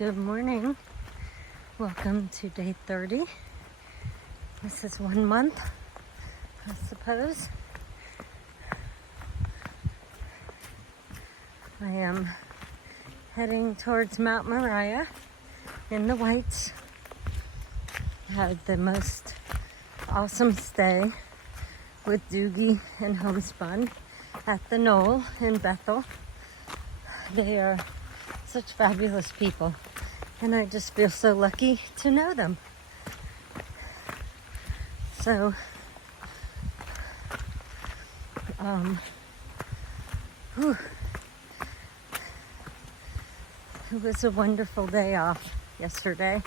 Good morning. Welcome to day 30. This is 1 month, I suppose. I am heading towards Mount Moriah in the Whites. Had the most awesome stay with Doogie and Homespun at the Knoll in Bethel. They are such fabulous people, and I just feel so lucky to know them. So, it was a wonderful day off yesterday,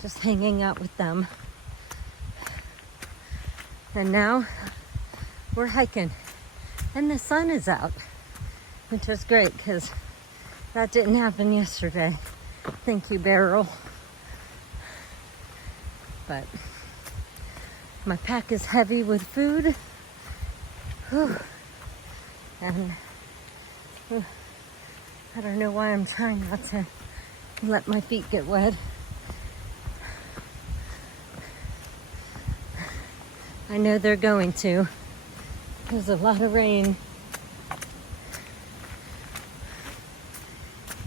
just hanging out with them. And now we're hiking, and the sun is out, which is great because that didn't happen yesterday. Thank you, Beryl. But my pack is heavy with food. Whew. And I don't know why I'm trying not to let my feet get wet. I know they're going to. There's a lot of rain.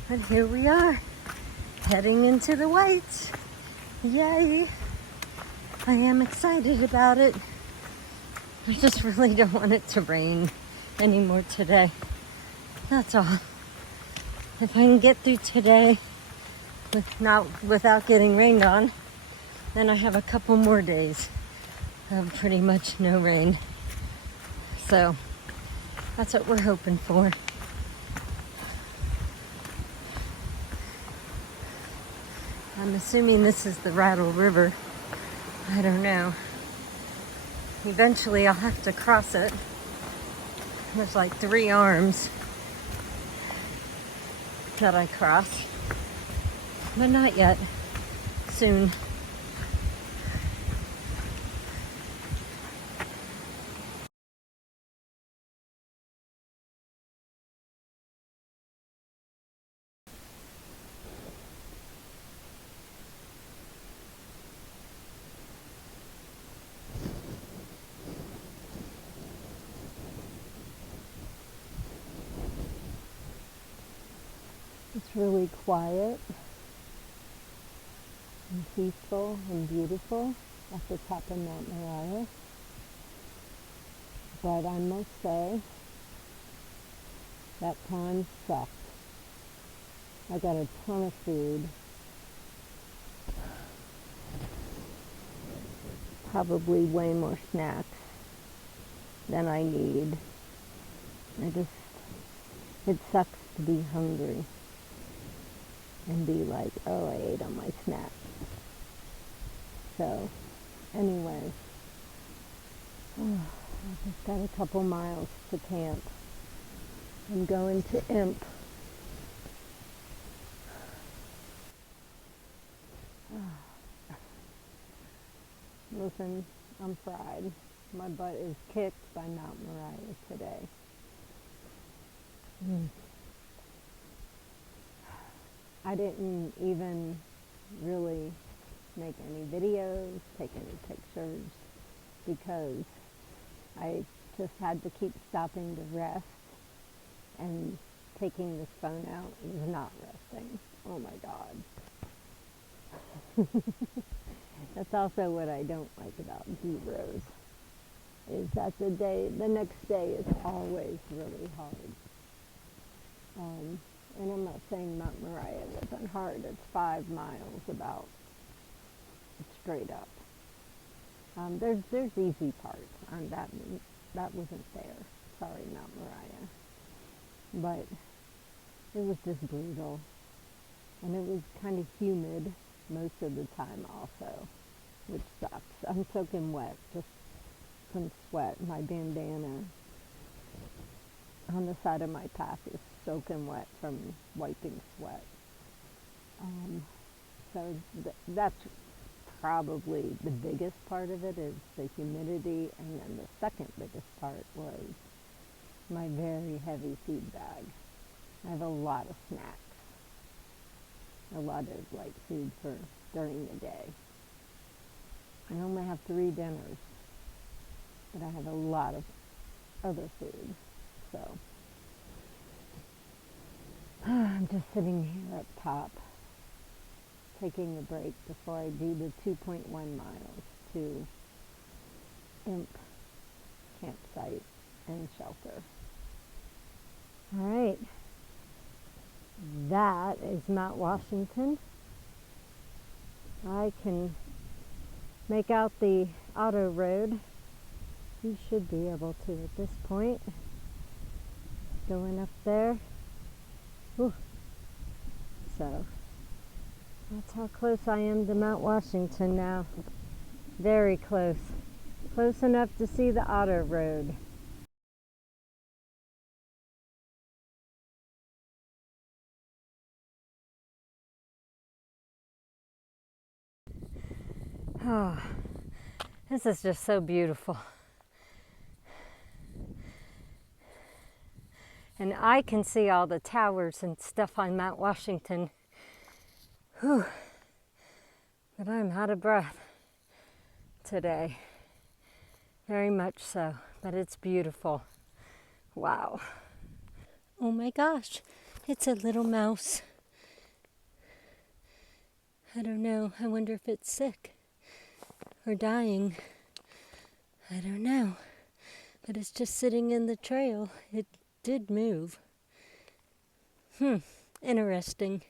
But here we are, heading into the Whites. Yay! I am excited about it. I just really don't want it to rain anymore today. That's all. If I can get through today without getting rained on, then I have a couple more days of pretty much no rain. So that's what we're hoping for. I'm assuming this is the Rattle River. I don't know. Eventually I'll have to cross it. There's like 3 arms that I cross. But not yet. Soon. It's really quiet and peaceful and beautiful at the top of Mount Moriah. But I must say, that time sucked. I got a ton of food. Probably way more snacks than I need. It sucks to be hungry and be like, oh, I ate on my snack. So, anyway, I just got a couple miles to camp. I'm going to Imp. Listen, I'm fried. My butt is kicked by Mount Moriah today. I didn't even really make any videos, take any pictures, because I just had to keep stopping to rest, and taking this phone out is not resting. Oh my God. That's also what I don't like about D-Rose, is that the next day is always really hard. And I'm not saying Mount Moriah wasn't hard. It's 5 miles about straight up. There's easy parts. That wasn't fair. Sorry, Mount Moriah. But it was just brutal. And it was kind of humid most of the time also, which sucks. I'm soaking wet just from sweat. My bandana on the side of my pack is soaking wet from wiping sweat. So that's probably the biggest part of it, is the humidity, and then the second biggest part was my very heavy food bag. I have a lot of snacks. a lot of like food for during the day. I only have 3 dinners, but I have a lot of other food. So I'm just sitting here up top, taking a break before I do the 2.1 miles to Imp campsite and shelter. All right, that is Mount Washington. I can make out the auto road. You should be able to at this point. Going up there. Whew. So that's how close I am to Mount Washington now. Very close. Close enough to see the auto road. Oh, this is just so beautiful. And I can see all the towers and stuff on Mount Washington. Whew. But I'm out of breath today. Very much so. But it's beautiful. Wow. Oh my gosh, it's a little mouse. I don't know. I wonder if it's sick or dying. I don't know. But it's just sitting in the trail. It did move. Interesting.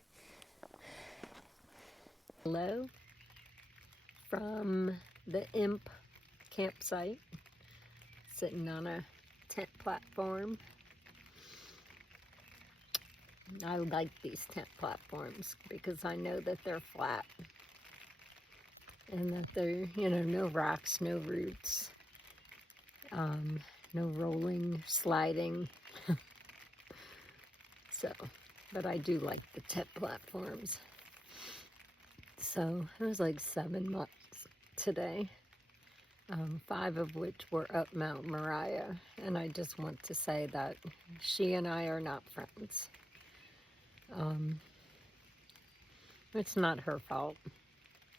Hello from the Imp campsite, sitting on a tent platform. I like these tent platforms because I know that they're flat and that they're, no rocks, no roots, no rolling, sliding. So, but I do like the tent platforms. So it was like 7 months today, 5 of which were up Mount Moriah. And I just want to say that she and I are not friends. It's not her fault.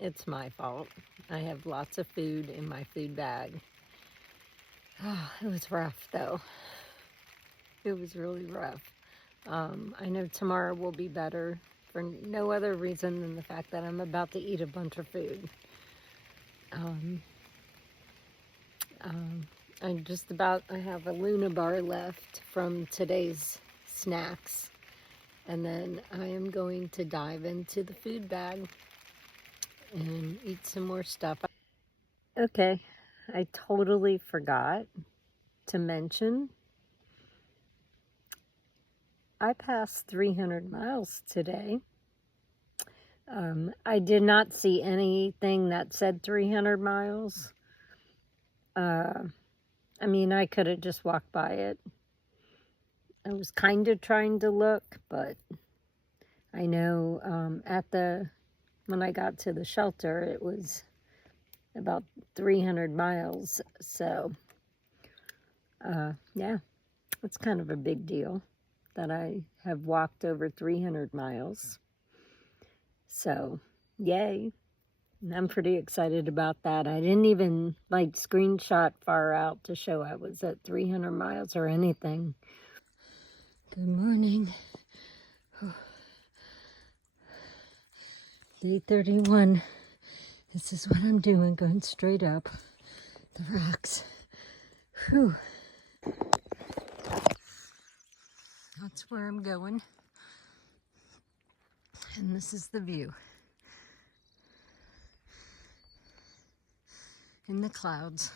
It's my fault. I have lots of food in my food bag. Oh, it was rough though. It was really rough. I know tomorrow will be better for no other reason than the fact that I'm about to eat a bunch of food. I have a Luna bar left from today's snacks. And then I am going to dive into the food bag and eat some more stuff. Okay, I totally forgot to mention I passed 300 miles today. I did not see anything that said 300 miles. I could have just walked by it. I was kind of trying to look, but I know when I got to the shelter, it was about 300 miles. So, yeah, it's kind of a big deal that I have walked over 300 miles. So, yay. I'm pretty excited about that. I didn't even screenshot far out to show I was at 300 miles or anything. Good morning. Day 31. This is what I'm doing, going straight up the rocks. Whew. That's where I'm going. And this is the view. In the clouds.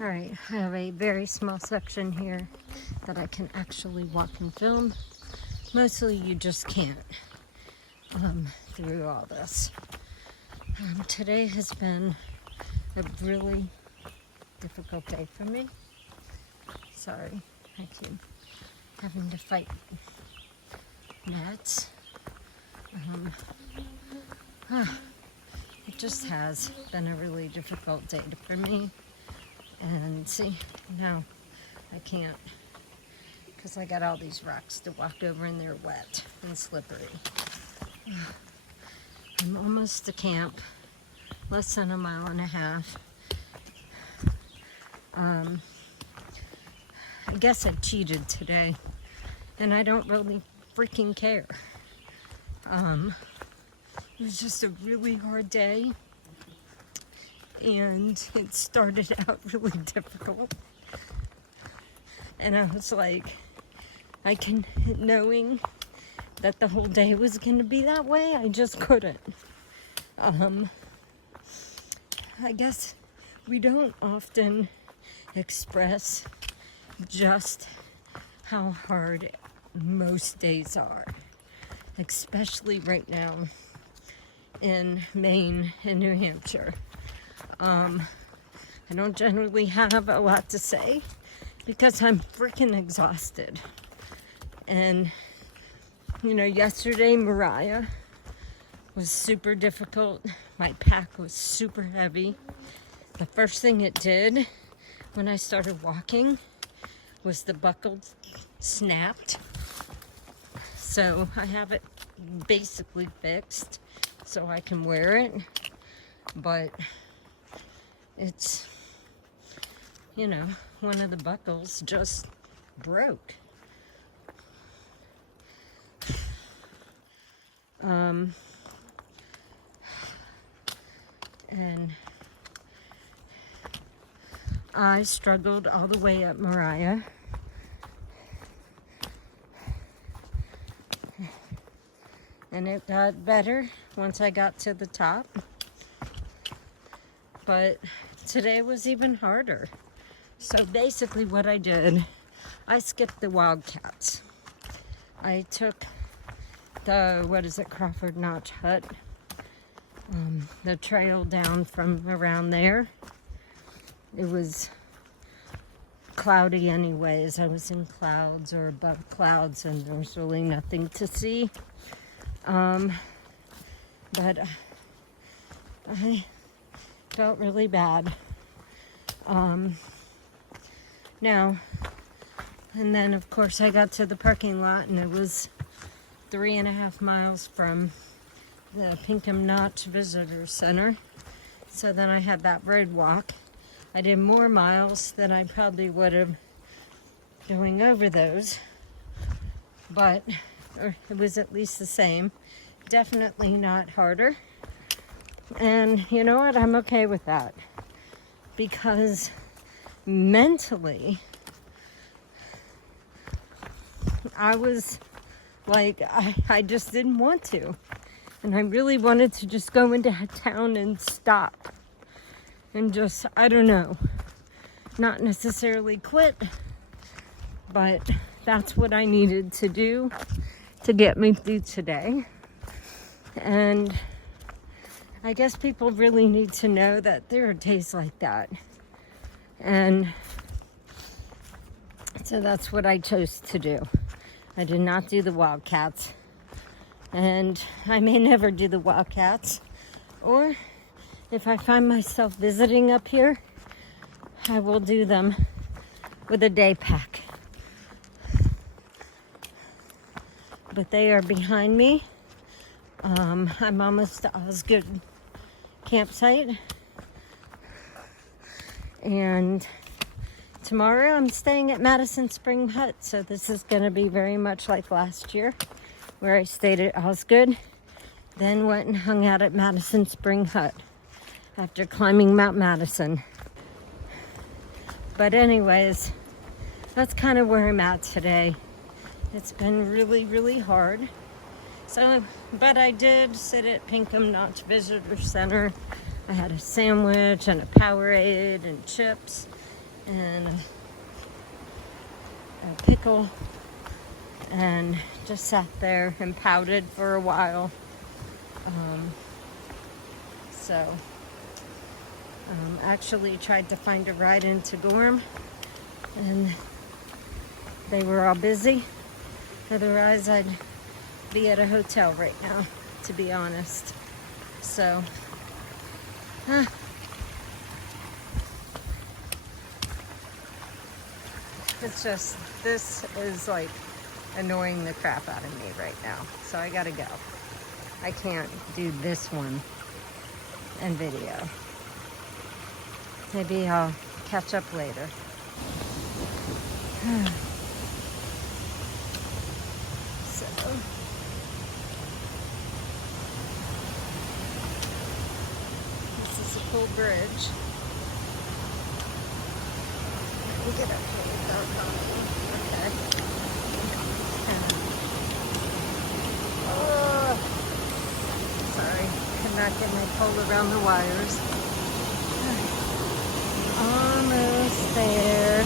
All right, I have a very small section here that I can actually walk and film. mostly you just can't through all this. Today has been a really difficult day for me. Sorry, I keep having to fight gnats. It just has been a really difficult day for me. And see, now I can't, because I got all these rocks to walk over and they're wet and slippery. I'm almost to camp, less than a mile and a half. I guess I cheated today, and I don't really freaking care. It was just a really hard day, and it started out really difficult. And I was like, knowing that the whole day was going to be that way, I just couldn't. I guess we don't often express just how hard most days are, especially right now in Maine and New Hampshire. I don't generally have a lot to say because I'm freaking exhausted. And, yesterday Mariah was super difficult. My pack was super heavy. The first thing it did when I started walking was the buckle snapped. So I have it basically fixed so I can wear it. But it's, one of the buckles just broke. And I struggled all the way up Mariah. And it got better once I got to the top. But today was even harder. So basically what I did, I skipped the wildcats. I took the, Crawford Notch Hut, the trail down from around there. It was cloudy anyways. I was in clouds or above clouds and there was really nothing to see. But I felt really bad. Now, and then of course I got to the parking lot and it was 3.5 miles from the Pinkham Notch Visitor Center. So then I had that road walk. I did more miles than I probably would have going over those, but it was at least the same. Definitely not harder. And you know what? I'm okay with that. Because mentally, I was like, I just didn't want to. And I really wanted to just go into town and stop. And just, I don't know, not necessarily quit, but that's what I needed to do to get me through today. And I guess people really need to know that there are days like that. And so that's what I chose to do. I did not do the wildcats. And I may never do the wildcats. Or if I find myself visiting up here, I will do them with a day pack. But they are behind me. I'm almost to Osgood campsite. And tomorrow I'm staying at Madison Spring Hut. So this is going to be very much like last year, where I stayed at Osgood, then went and hung out at Madison Spring Hut after climbing Mount Madison. But anyways, that's kind of where I'm at today. It's been really, really hard. So, but I did sit at Pinkham Notch Visitor Center. I had a sandwich and a Powerade and chips and a pickle. and just sat there and pouted for a while. Actually tried to find a ride into Gorham, and they were all busy. Otherwise, I'd be at a hotel right now, to be honest. So, it's just, this is like annoying the crap out of me right now. So I gotta go. I can't do this one and video. Maybe I'll catch up later. So, this is a full bridge. Let me get up here without falling. Okay. Oh, sorry, could not get my pole around the wires. Almost there.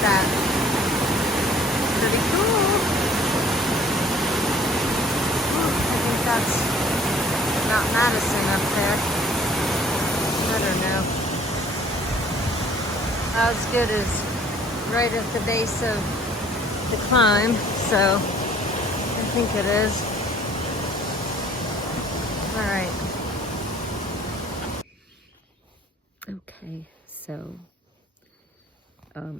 That pretty cool. I think that's Mount Madison up there. I don't know. As good as right at the base of the climb, so I think it is. All right. Okay, so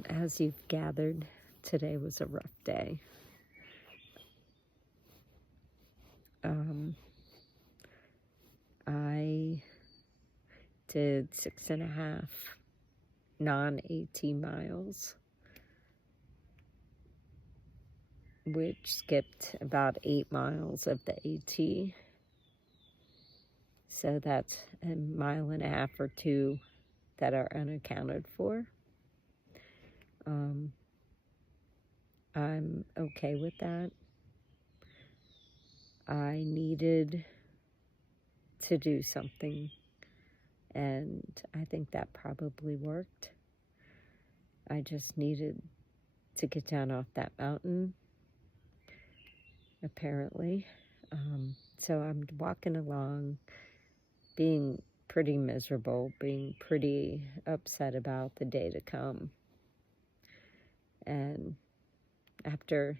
as you've gathered, today was a rough day. I did 6.5 non-AT miles, which skipped about 8 miles of the AT. So that's 1.5 miles or 2 that are unaccounted for. I'm okay with that. I needed to do something, and I think that probably worked. I just needed to get down off that mountain, apparently. So I'm walking along, being pretty miserable, being pretty upset about the day to come. And after,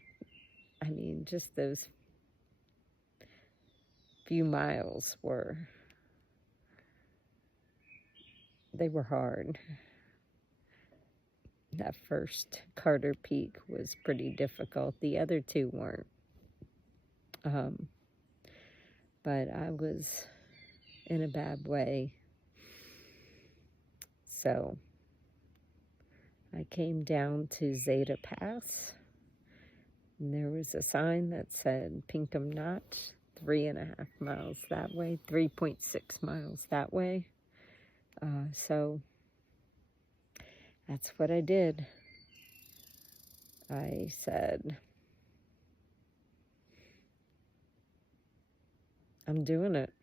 just those few miles they were hard. That first Carter Peak was pretty difficult. The other two weren't. But I was in a bad way. So I came down to Zeta Pass, and there was a sign that said Pinkham Notch, 3.5 miles that way, 3.6 miles that way. So that's what I did. I said, I'm doing it.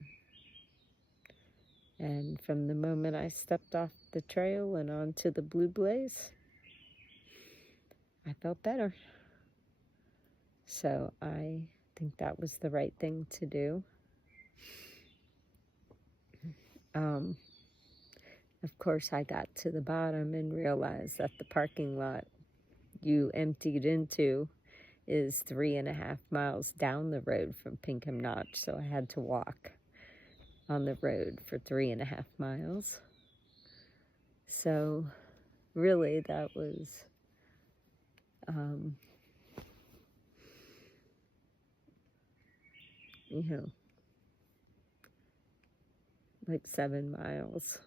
And from the moment I stepped off the trail and onto the Blue Blaze, I felt better. So I think that was the right thing to do. Of course, I got to the bottom and realized that the parking lot you emptied into is 3.5 miles down the road from Pinkham Notch, so I had to walk on the road for 3.5 miles. So really that was like 7 miles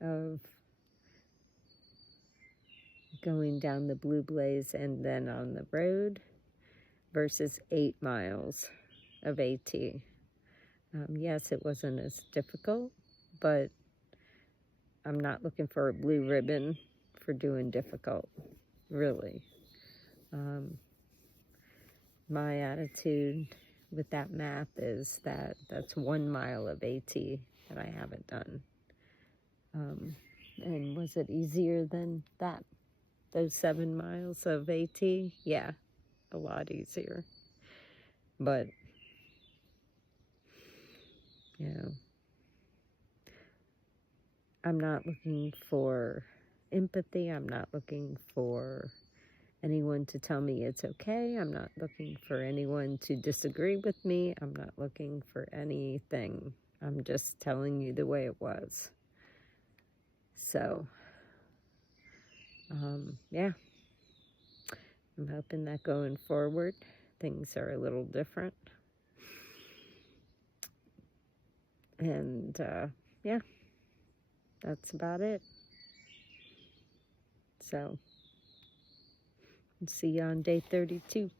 of going down the Blue Blaze and then on the road versus 8 miles of AT. Yes, it wasn't as difficult, but I'm not looking for a blue ribbon for doing difficult, really. My attitude with that math is that that's 1 mile of AT that I haven't done. And was it easier than that? Those 7 miles of AT? Yeah, a lot easier. But, you know, I'm not looking for empathy. I'm not looking for anyone to tell me it's okay. I'm not looking for anyone to disagree with me. I'm not looking for anything. I'm just telling you the way it was. So, yeah. I'm hoping that going forward, things are a little different. And, yeah, that's about it. So, see you on day 32.